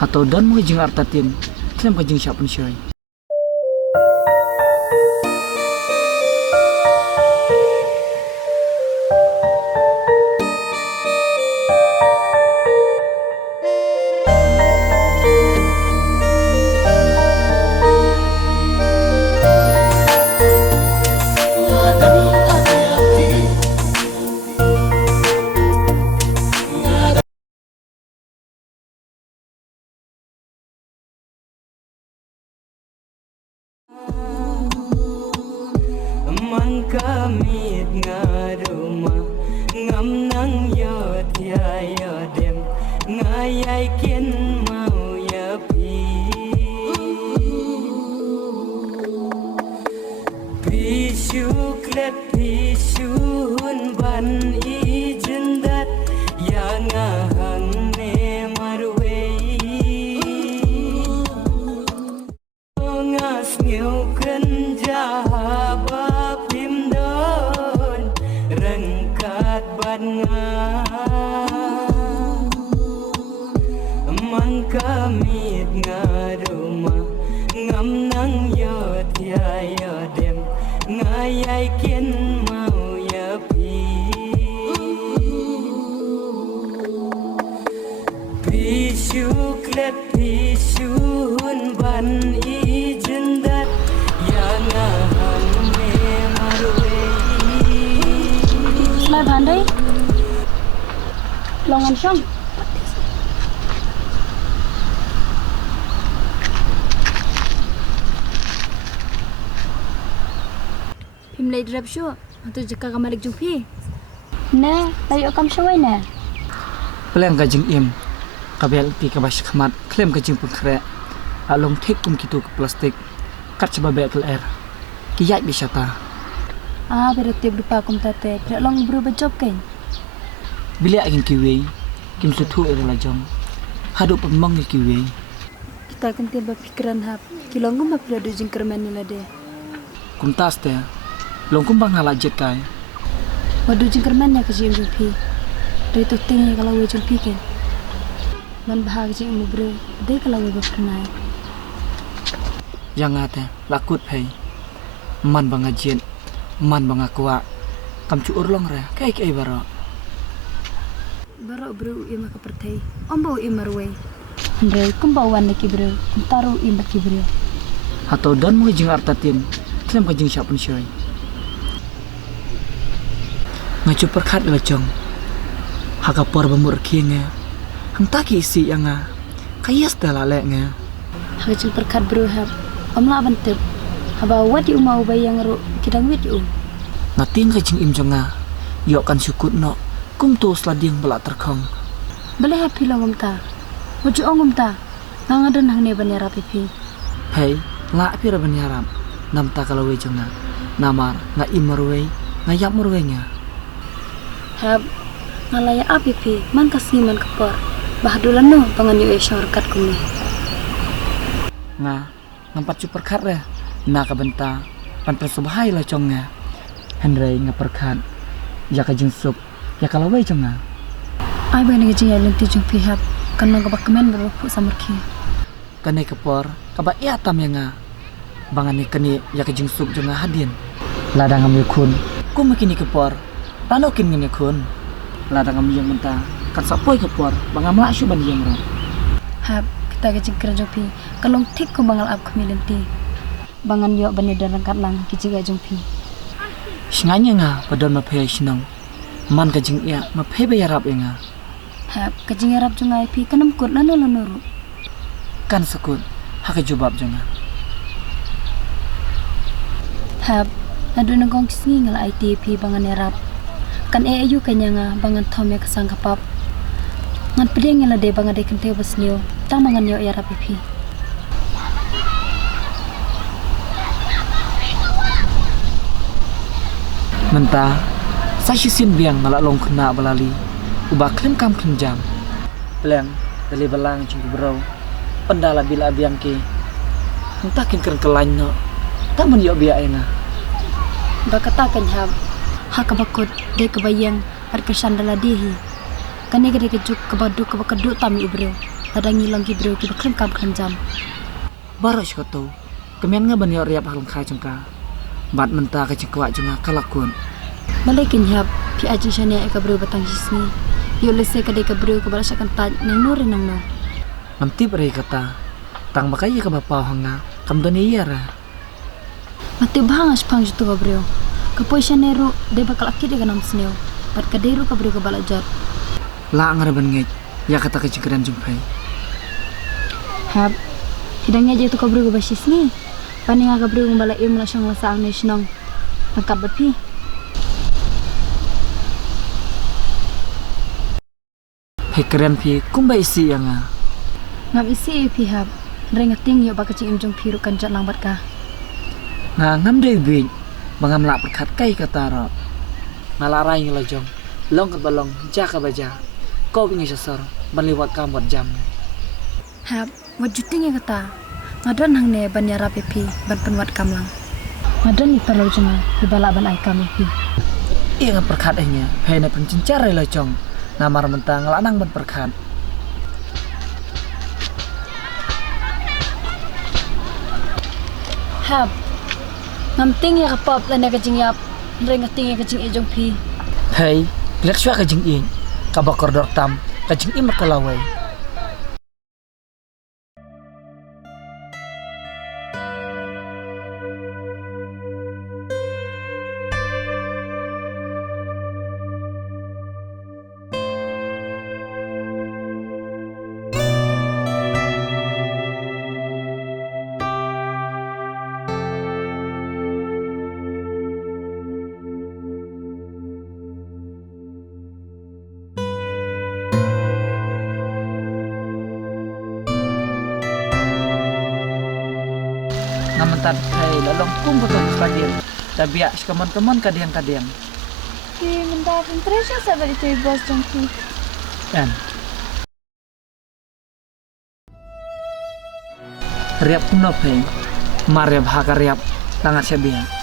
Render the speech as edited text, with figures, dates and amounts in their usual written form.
Atau dan mo jing artatin klem ka jing siapun syoy. Man kamit nga ruma ngam nang yot ya yodem ngayay kin mau ya pi shuklet pishun ban i jindat ya nga hang ne marwei ngas ngeu kan jahaba rengkat ban nga man kamit nga ruma ngam nang yot ya yodem ngayay kin mau ya pi shuklet pishun ban i jindat ya nga hang me marwei Mai bandai longan syong Pimlay drap syo atau jaka kamalik jumpi na layo kam syawai na Peleng ka jing im kabel ti ka bas khamat klem ka jing pengkre along thik kum kitu ke plastik kat seba be kel air ki yai bisata berarti berupa kum tate tidak long berubah job kan bilia agin kiwi kim sutu era lajong hadu pemong kiwi kita kan tiba pikiran hap kilong gum hap lado jing kerman nila de kum tas te long kum bang hala jet kai wadu jing kerman ya kajim jumpi dari tu tinggi kalau we jumpi kan man bahag jing mu bre de kalau we bernai yang ate lakut hai man bang ajen man bang akwa kam cu urlong re kai kai baro bro ima ka pertai ombo imarwe ndre kumbawan ki bro taru ima ki bro atau dan mo jing artatin klem ka jing siapun syoy ngacu perkat lejong haka por bemur kienge hentaki isi yang kayas dalale nge hajul perkat bro hab omla bantep haba wadi umau bayang ro kidang wit u ngating ka jing im jonga yok kan syukut no kum to slading bela terkhong bele happy longum ta wuju ongum ta ngangadan hang ne banera pipi hey la pira banyaram nam ta kalau we jonga namar nga imarwe nga yap marwe nya hab ngalaya apipi man kasiman kepor bahdulan no pangan yu shortcut kumi nga ngampat super khat re na ka benta pan persubhai la chonga henrei nga perkhat ya ka jing sup ya kalau we jonga ai bane ga jing lenti jung pi hab kan mang ka bakmen bro pu samarki kane kepor ka ba ya tam yang bangane kene ya ka jing sup jonga hadin ladang am yukun ku makini kepor panokin ngene kun ladang am yang menta kan sapoi kepor bangam la syu ban yang ro hab kita ga jing kra jopi kalong thik ko bangal ap kami lenti bangan yo bane dan kat lang ki jiga jung pi Singanya nga padon ma phe sinong man ka jing ya ma phe be yarap nga hab ka jing yarap jung ai pi kanam kut lano lano kan sakut ha ka jubab jonga hab adu nang kong singi ngal ITP bangan yarap kan ayu kanya nga bangan thom ya kasang kapap ngan pedeng ngala de bangan de kente basnio tang mangan yo yarap pi menta sa sin biang ngala long kena balali uba klem kam klem jam pleng dali balang jing bro pendala bila biang ke entakin keren kelany no tak men yo bia nga bakata kan hab hakabakot de kabayang ar kesandala dehi kane gede kejuk kebadu kebakadu tami ibro ladang ngilong ki bro ki bakram kam kram jam Baru sih kau kemian nga ban yo riap halong khai jengka bat menta ka jengkwa jenga kalakun malekin hap pi aji shania ka bro batang sisni yo lese ka de ka bro ka barasa kan ta nang nore nang no Mamti beri kata tang makai ka bapa hanga kam doni yara mati bangas pang jutu ka bro ka poi shanero de bakal akide ka nam sneo pat ka deru ka bro ka balajat la ngara ban ngai ya kata ka jengkeran jumpai hap hidangnya je tu ka bro ka basis ni paninga ka bro ngala im la sang la sang ne snong angkat bapi Hai keren pi kumbai isi yang ngam isi pi hap rengating yo bakacing im jong piru kan jat lambat ka nga ngam dei bi mangam la perkat kai kata ro ngalarai ngala jong long ka balong ja ka baja kau bingi sasar ban liwat kam wat jam hap wajuting ya kata ngadan hang ne ban yara pi ban penwat kamlang ngadan ni perlu jenga di bala ban ai kami pi iya nga perkat nya hai na pencincar lo jong namar mentang lanang ban perkat hap ngam ting ya kapap lan ya kajing yap rengating ya kajing ejong pi hai lek shwa ka jing in ka ba koridor tam ka jing im ka lawai ngamantan hai lalong kum betul kadian tabia sekaman-kaman kadian pi minta interest sa bali toy boss jong pi kan riap kuno pe mariap hakariap tangat sebia